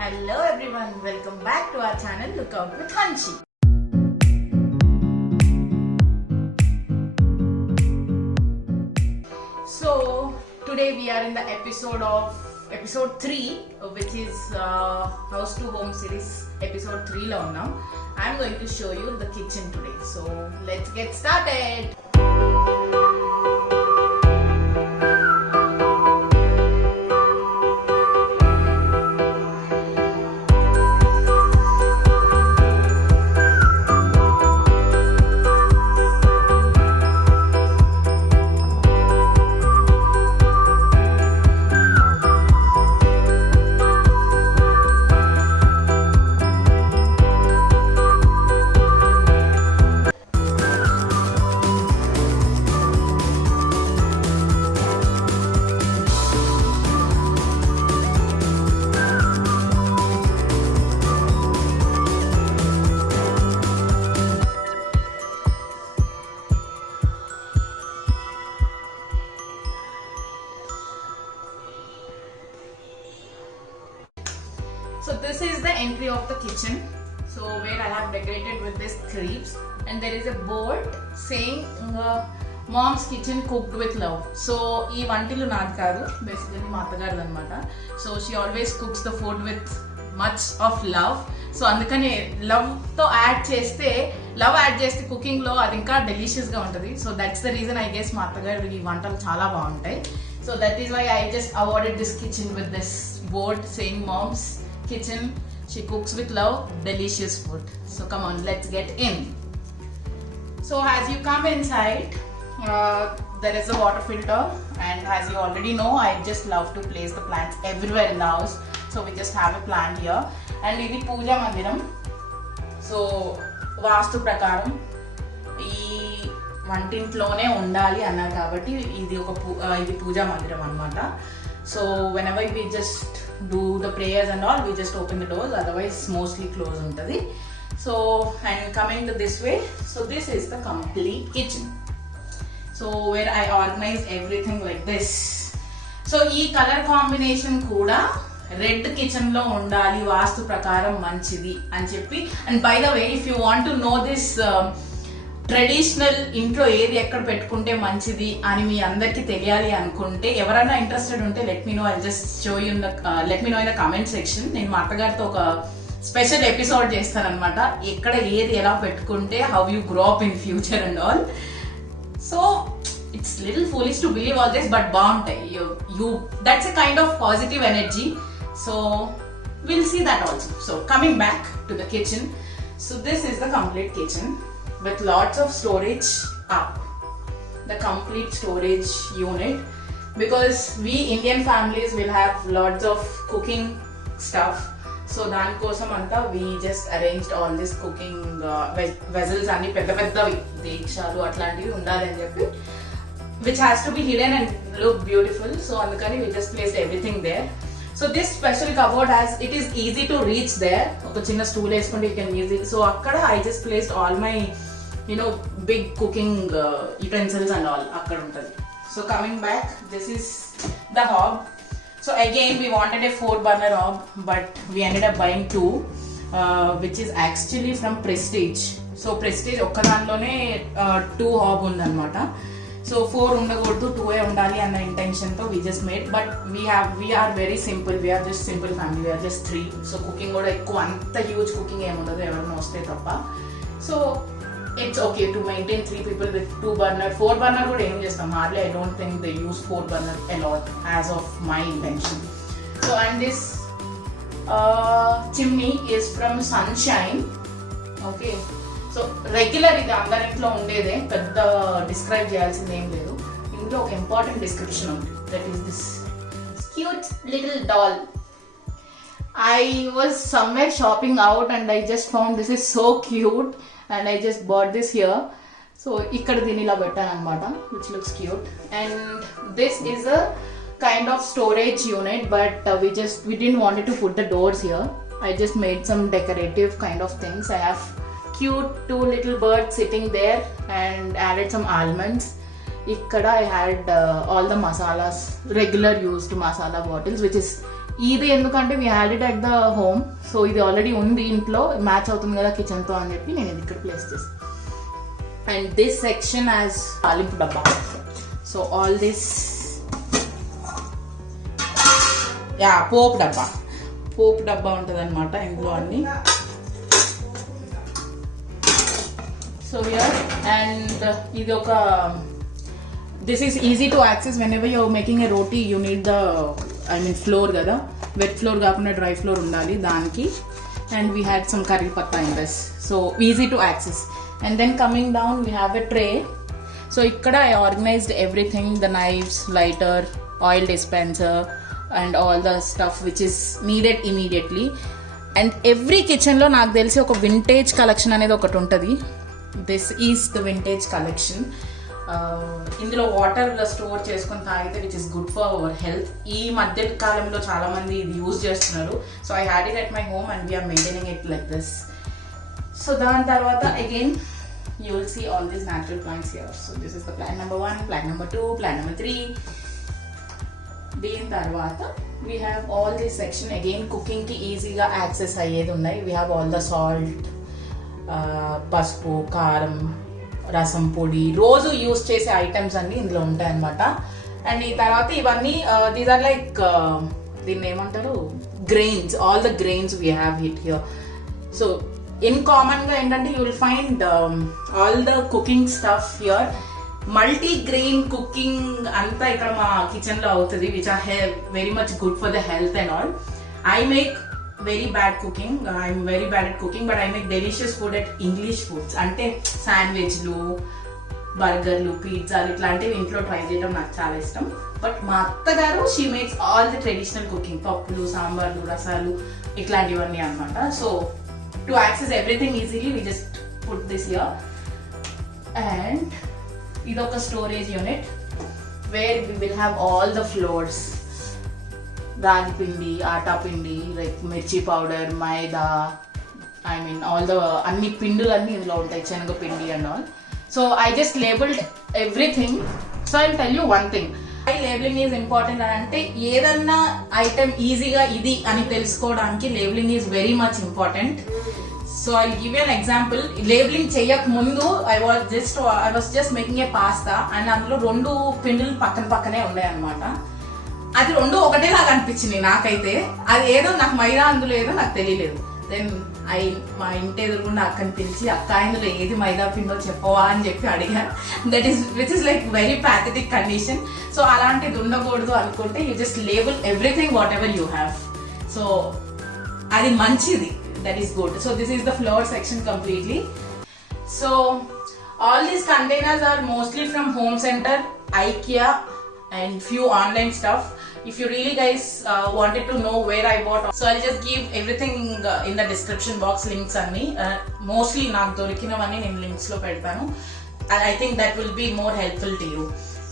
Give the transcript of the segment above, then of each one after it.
Hello everyone, welcome back to our channel Look Out with Hanshi. So today we are in the episode 3, which is House to Home series episode 3 lo now. I am going to show you the kitchen today. So let's get started. So this is the entry of the kitchen. So where I have decorated with these crepes, and there is a board saying mom's kitchen cooked with love. So ee vantilu naadu kaadu, basically ma attagaru annamata. So she always cooks the food with much of love. So అందుకని love తో add చేస్తే cooking లో అది ఇంకా delicious గా ఉంటది. So that's the reason I guess మా అత్తగారు ఈ వంటలు చాలా బాగుంటాయి. So that is why I just awarded this kitchen with this board saying mom's kitchen, she cooks with love, delicious food. So come on, let's get in. So as you come inside, there is a water filter, and as you already know, I just love to place the plants everywhere in the house. So we just have a plant here, and ఇది పూజా మందిరం. సో వాస్తు ప్రకారం ఈ వంటింట్లోనే ఉండాలి అన్నారు కాబట్టి ఇది పూజా మందిరం అన్నమాట. So whenever we just do the prayers and all, we just open the doors, otherwise mostly closed untadi. So and coming to this way, so this is the complete kitchen. So where I organize everything like this. So ee color combination kuda red kitchen lo undali vastu prakaram manchidi ani cheppi. And by the way, if you want to know this traditional ఇంట్లో ఏది ఎక్కడ పెట్టుకుంటే మంచిది అని మీ అందరికి తెలియాలి అనుకుంటే, ఎవరైనా ఇంట్రెస్టెడ్ ఉంటే let me know in the comment section. నేను మా అత్తగారితో ఒక స్పెషల్ ఎపిసోడ్ చేస్తానన్నమాట, ఎక్కడ ఏది ఎలా పెట్టుకుంటే how you grow up in future and all. So it's little foolish to believe all this, but బాగుంటాయి. That's a kind of positive energy. So will see that also. So coming back to the kitchen. So this is the complete kitchen with lots of storage up, the complete storage unit, because we Indian families will have lots of cooking stuff. So dan kosam anta we just arranged all this cooking vessels ani peddavi dekshalu atlantivi undali ani cheppi, which has to be hidden and look beautiful. So andukani we just placed everything there. So this special cupboard it is easy to reach there. Oka chinna stool eskonde you can use it. So akkada I just placed all my big cooking utensils and all akkada untadi. So coming back, this is the hob. So again we wanted a 4-burner hob, but we ended up buying 2, which is actually from Prestige. So Prestige okkadanlone 2 hob undannamata. So 4 ఉండకూడదు, 2 ఉండాలి అన్న ఇంటెన్షన్ తో we just made, but we are very simple. We are just simple family. We are just 3. So cooking కూడా ఎక్కువ అంత huge cooking ఏముండదు, ఎవరైనా వస్తే తప్ప. So it's okay to maintain 3 people with 2 burner. 4 burner కూడా ఏం చేస్తాం, hardly I don't think they use 4 burner a lot as of my intention. So and this chimney is from Sunshine. Okay, so regular ఇది అందరింట్లో ఉండేదే, పెద్ద డిస్క్రైబ్ చేయాల్సింది ఏం లేదు. ఇందులో ఒక ఇంపార్టెంట్ డిస్క్రిప్షన్ ఉంది, that is this cute little doll. I was somewhere shopping out and I just found this is so cute and I just bought this here. So ikkada dini la bettanu anamata, which looks cute. And this is a kind of storage unit, but we didn't want to put the doors here. I just made some decorative kind of things. I have cute 2 little birds sitting there and added some almonds. Ikkada I had all the masalas, regular used masala bottles, which is ఇది ఎందుకంటే we had it at the home, so ఇది ఆల్రెడీ ఉంది ఇంట్లో, మ్యాచ్ అవుతుంది కదా కిచెన్తో అని చెప్పి నేను ఇది ఇక్కడ ప్లేస్ చేస్తాను. అండ్ దిస్ సెక్షన్ యాజ్ తాలింపు డబ్బా. సో ఆల్ దిస్ పోపు డబ్బా ఉంటుంది అనమాట ఇంట్లో అన్ని. సో హియర్ అండ్ ఇది ఒక this is easy to access when your making a roti you need the flour కదా, వెట్ ఫ్లోర్ కాకుండా డ్రై ఫ్లోర్ ఉండాలి దానికి. And we had some curry patta in this, so easy to access. And then coming down we have a tray. So ఇక్కడ I organized everything, the knives, lighter, oil dispenser and all the stuff which is needed immediately. And every కిచెన్లో నాకు తెలిసి ఒక vintage collection అనేది ఒకటి ఉంటుంది. This is the vintage collection. ఇందులో water store చేసుకొని తాగితే which is good for our health. ఈ మధ్య కాలంలో చాలా మంది ఇది యూజ్ చేస్తున్నారు. So I had it at my home and we're maintaining it like this. So దాని తర్వాత again you will see all these natural plants here. So this is the plant number 1, plant number 2, plant number 3. Then tarvata we have all this section again cooking ki easy ga access ayyedi unnai. We have all the salt, paspu, karam, rasam podi, roju use chese items anni indulo untayi annamata. And ee tarvata ivanni these are like దీన్ని ఏమంటారు grains, all the grains we have hit here. So in కామన్గా ఏంటంటే you will find all the cooking stuff here. Multi grain cooking అంతా ఇక్కడ మా కిచెన్లో అవుతుంది, which are very much good for the health and all. I make very bad cooking, I'm very bad at cooking, but I make delicious food at English foods. అంటే శాండ్విచ్లు, బర్గర్లు, పిజ్జాలు ఇట్లాంటివి ఇంట్లో ట్రై చేయడం నాకు చాలా ఇష్టం. బట్ మా అత్తగారు she makes all the traditional cooking, పప్పులు, సాంబార్లు, రసాలు ఇట్లాంటివన్నీ అనమాట. So to access everything easily we just put this here. And idoka storage unit where we will have all the flours, ragi pindi, atta pindi, like mirchi powder, maida, all the anni pindulanni indulo untayi, chenga pindi and all. So I just labeled everything. So I'll tell you one thing, why labeling is important ante edanna item easy ga idi ani telusukodaniki labeling is very much important. So I'll give you an example. Labeling cheyak mundu I was just making a pasta and అందులో 2 పిండిలు పక్కనే ఉన్నాయి అన్నమాట. అది 2 ఒకటే లాగా అనిపించింది నాకైతే. అది ఏదో నాకు మైదా అందులో ఏదో నాకు తెలియలేదు. దెన్ మా ఇంటి ఎదురుగుండా అక్కని పిలిచి అక్క ఇందులో ఏది మైదా పిండో చెప్పవా అని చెప్పి అడిగా. Which is like very pathetic condition. So అలాంటిది ఉండకూడదు అనుకుంటే you just label everything what ever you have. So అది మంచిది. That is good. So this is the flour section completely. So all these containers are mostly from Home Center, IKEA and few online stuff. If you really guys wanted to know where I bought, so I'll just give everything in the description box, links anni. Mostly నాకు దొరికినవన్నీ నేను links లో పెడతాను. And I think that will be more helpful to you.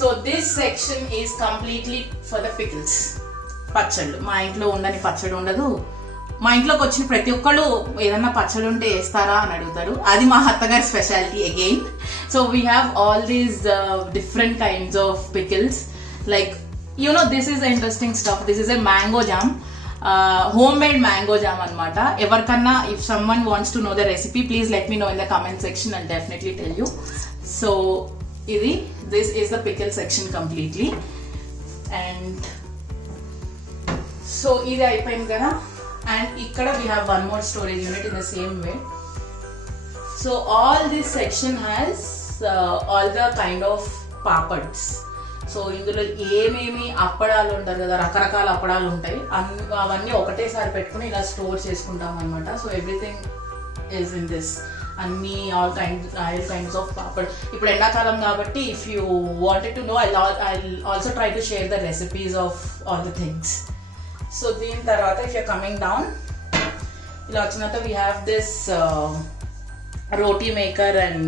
So this section is completely for the pickles. పచ్చళ్ళు. మా ఇంట్లో ఉండని పచ్చడి ఉండదు. మా ఇంట్లోకి వచ్చిన ప్రతి ఒక్కళ్ళు ఏదన్నా పచ్చడి ఉంటే వేస్తారా అని అడుగుతారు. అది మా అత్తగారి speciality again. So we have all these different kinds of pickles. Like you know this is interesting stuff. This is a mango jam, homemade mango jam అనమాట. ఎవరికన్నా if someone wants to know the recipe please let me know in the comment section and definitely tell you. So this is the pickle section completely. And so ఇది అయిపోయింది కదా. And ikkada we have one more storage unit in the same way. So all this section has all the kind of papads. So ఇందులో ఏమేమి అప్పడాలు ఉంటారు కదా, రకరకాల అప్పడాలు ఉంటాయి, అవన్నీ ఒకటేసారి పెట్టుకుని ఇలా స్టోర్ చేసుకుంటాం అనమాట. So everything is in this. అన్ని ఆల్ కైండ్స్ ఆఫ్ పాపడ్. ఇప్పుడు ఎండాకాలం కాబట్టి if you wanted to know I also try to share the recipes of all the things. So దీని తర్వాత ఇఫ్ యూర్ కమింగ్ డౌన్ ఇలా వచ్చిన తర్వాత we have this roti maker and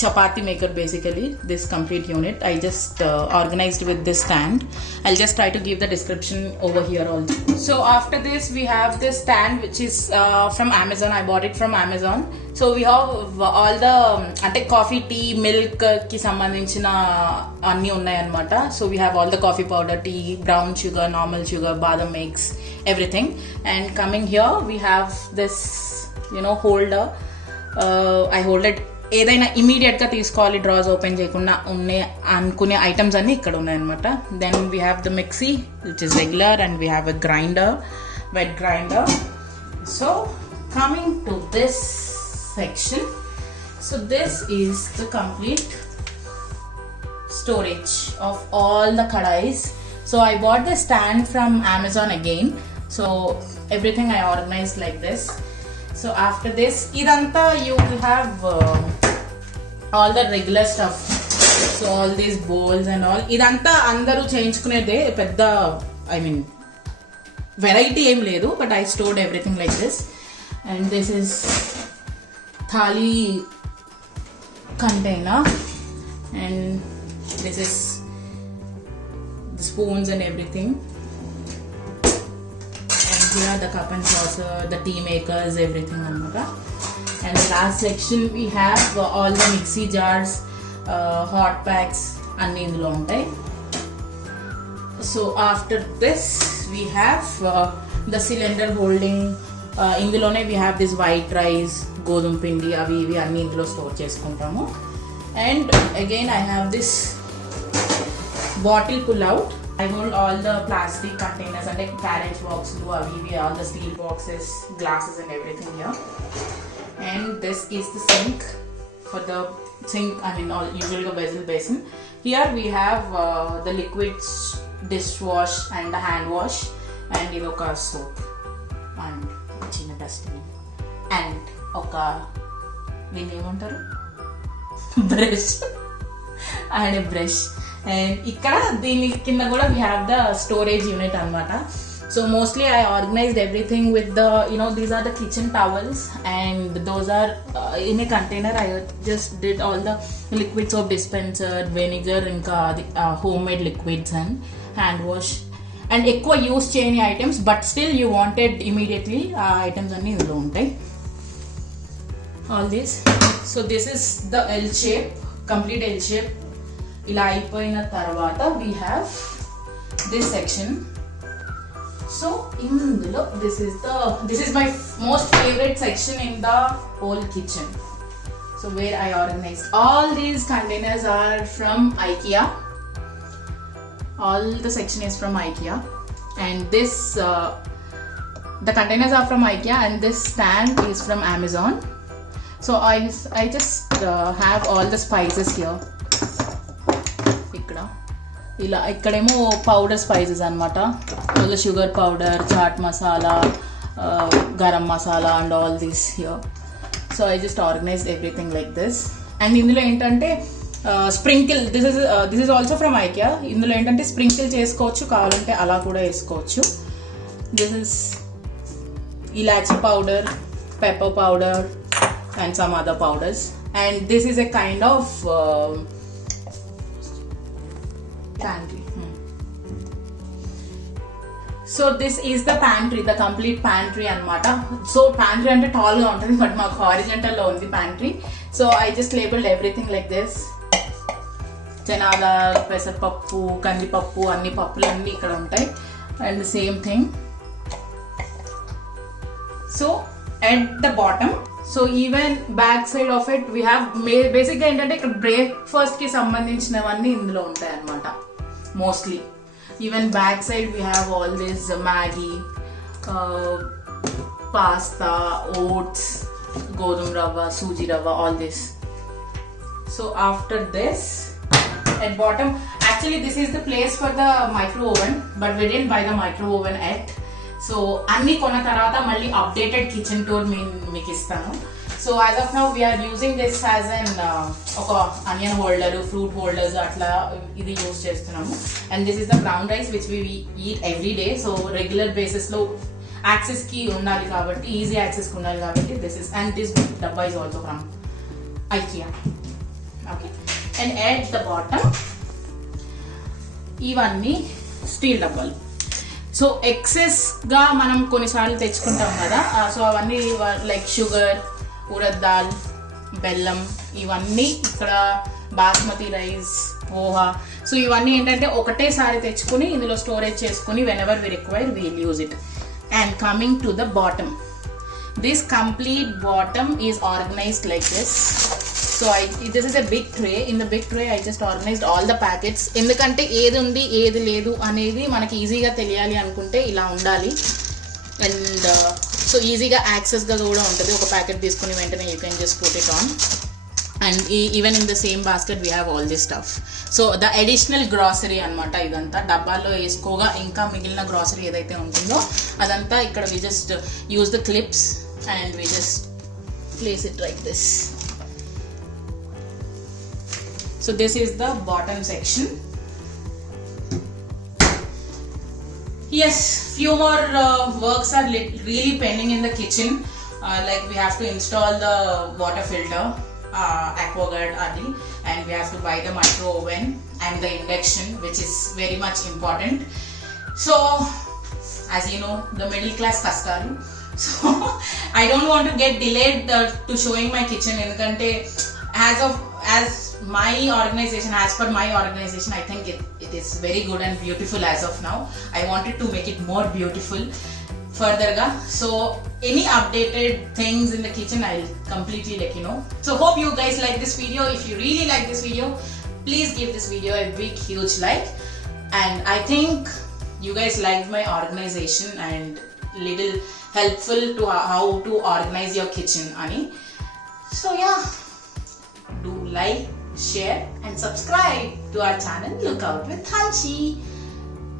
chapati maker basically, this complete unit. I just organized with this stand. I'll just try to give the description over here also. So after this we have this stand which is from Amazon. I bought it from Amazon. So we have all the ante coffee, tea, milk ki sambandhinchina anni unnai anamata. So we have all the coffee powder, tea, brown sugar, normal sugar, badam mix, everything. And coming here we have this holder. I hold it ఏదైనా ఇమీడియట్గా తీసుకోవాలి, dross open చేయకుండా ఉన్నాయి అనుకునే ఐటమ్స్ అన్నీ ఇక్కడ ఉన్నాయన్నమాట. Then we have the mixie which is regular and we have a grinder, wet grinder. So coming to this section, so this is the complete storage of all the kadais. So I bought the stand from Amazon again. So everything I organized like this. So after this, idanta you will have all the regular stuff. So all these bowls and all. Idanta andaru cheyinchukunede pedda, I mean variety em ledu, but I stored everything like this. And this is thali container, and this is the spoons and everything. Here the cup and saucer, the tea makers, everything anamata. And the last section we have all the mixie jars, hot packs anni indulo untai. So after this we have the cylinder holding. Indulone we have this white rice, godum pindi, avi ivi anni indulo store cheskuntamu. And again I have this bottle pull out. I hold all the plastic containers and like carriage boxes, all the steel boxes, glasses and everything here. And this is the sink for the sink, I mean all usually the vessel basin. Here we have the liquids, dishwash and the hand wash, and idoka soap and chinna dustbin and oka vinemantaru brush and a brush. And ikkada dini kinda kuda we have the storage unit anamata. So mostly I organized everything with the these are the kitchen towels, and those are in a container. I just did all the liquid soap dispenser, vinegar, inka homemade liquids and hand wash, and ఎక్కువ యూస్ చేయని items but still you wanted immediately items అన్ని ఇందులో ఉంటాయి. All this. So this is the L shape, complete L shape. ఇలా అయిపోయిన తర్వాత we have this section. So ఇందులో this is my most favorite section in the whole kitchen. So where I organize all these containers are from IKEA. All the section is from IKEA, and this the containers are from IKEA, and this stand is from Amazon. So I just have all the spices here. ఇలా ఇక్కడేమో powder spices అనమాట. the sugar powder, chaat masala, garam masala and all this here. So I just organized everything like this. And ఇందులో ఏంటంటే sprinkle, this is also from IKEA. ఇందులో ఏంటంటే స్ప్రింకిల్ చేసుకోవచ్చు, కావాలంటే అలా కూడా వేసుకోవచ్చు. This is ilachi powder, pepper powder and some other powders. And this is a kind of pantry. So this is the pantry, the complete pantry anamata. So pantry ante tall ga untadi, but maaku horizontal lo undi pantry. So I just labeled everything like this. Chana dal, pesar pappu, kandi pappu, anni pappulu anni ikkada untayi. And the same thing. So at the bottom, so even back side of it we have basically ఏంటంటే ఇక్కడ బ్రేక్ఫాస్ట్ కి సంబంధించినవన్నీ ఇందులో ఉంటాయి అన్నమాట mostly. Even back side we have all this Maggi, pasta, oats, godum rava, suji rava, all this. So after this, at bottom, actually this is the place for the micro oven, but we didn't buy the micro oven yet. So anni kona tarvata malli updated kitchen tour meeku istanu. So as of now we are using this as an onion holder, fruit holders atla idi use chestunnamo. And this is the brown rice which we eat every day. So regular basis lo access ki undali kabatti, easy access ki undali kabatti this is, and this dabba is also from IKEA. Okay, and at the bottom ఇవన్నీ స్టీల్ డబ్బాలు. సో ఎక్సెస్గా మనం కొన్నిసార్లు తెచ్చుకుంటాం కదా, సో అవన్నీ like sugar, urad దాల్, బెల్లం, ఇవన్నీ ఇక్కడ బాస్మతి రైస్, పోహా, సో ఇవన్నీ ఏంటంటే ఒకటేసారి తెచ్చుకుని ఇందులో స్టోరేజ్ చేసుకుని whenever we require we'll use it. And coming to the bottom, this complete bottom is organized like this. So this is a big tray. In the big tray I just organized all the packets. ఎందుకంటే ఏది ఉంది ఏది లేదు అనేది మనకి ఈజీగా తెలియాలి అనుకుంటే ఇలా ఉండాలి. అండ్ సో ఈజీగా యాక్సెస్గా కూడా ఉంటుంది. ఒక ప్యాకెట్ తీసుకుని వెంటనే you can just put it on. And even in the same basket we have all this stuff. So the additional grocery అనమాట ఇదంతా. డబ్బాల్లో వేసుకోగా ఇంకా మిగిలిన గ్రాసరీ ఏదైతే ఉంటుందో అదంతా ఇక్కడ we just use the clips and we just place it like this. So this is the bottom section. Yes, few more works are really pending in the kitchen. Like we have to install the water filter, AquaGuard adi, and we have to buy the micro oven and the induction, which is very much important. So as you know, the middle class kastalu. So I don't want to get delayed to showing my kitchen endukante as my organization, as per my organization, I think it is very good and beautiful as of now. I wanted to make it more beautiful further ga. So any updated things in the kitchen I'll completely let you know. So hope you guys like this video. If you really like this video, please give this video a big huge like. And I think you guys liked my organization and little helpful to how to organize your kitchen ani. So yeah, do like, share and subscribe to our channel Look Out with Hanchi.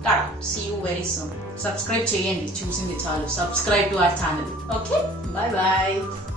Tada, see you very soon. Subscribe cheyandi, choosing the channel. Subscribe to our channel. Okay, bye bye.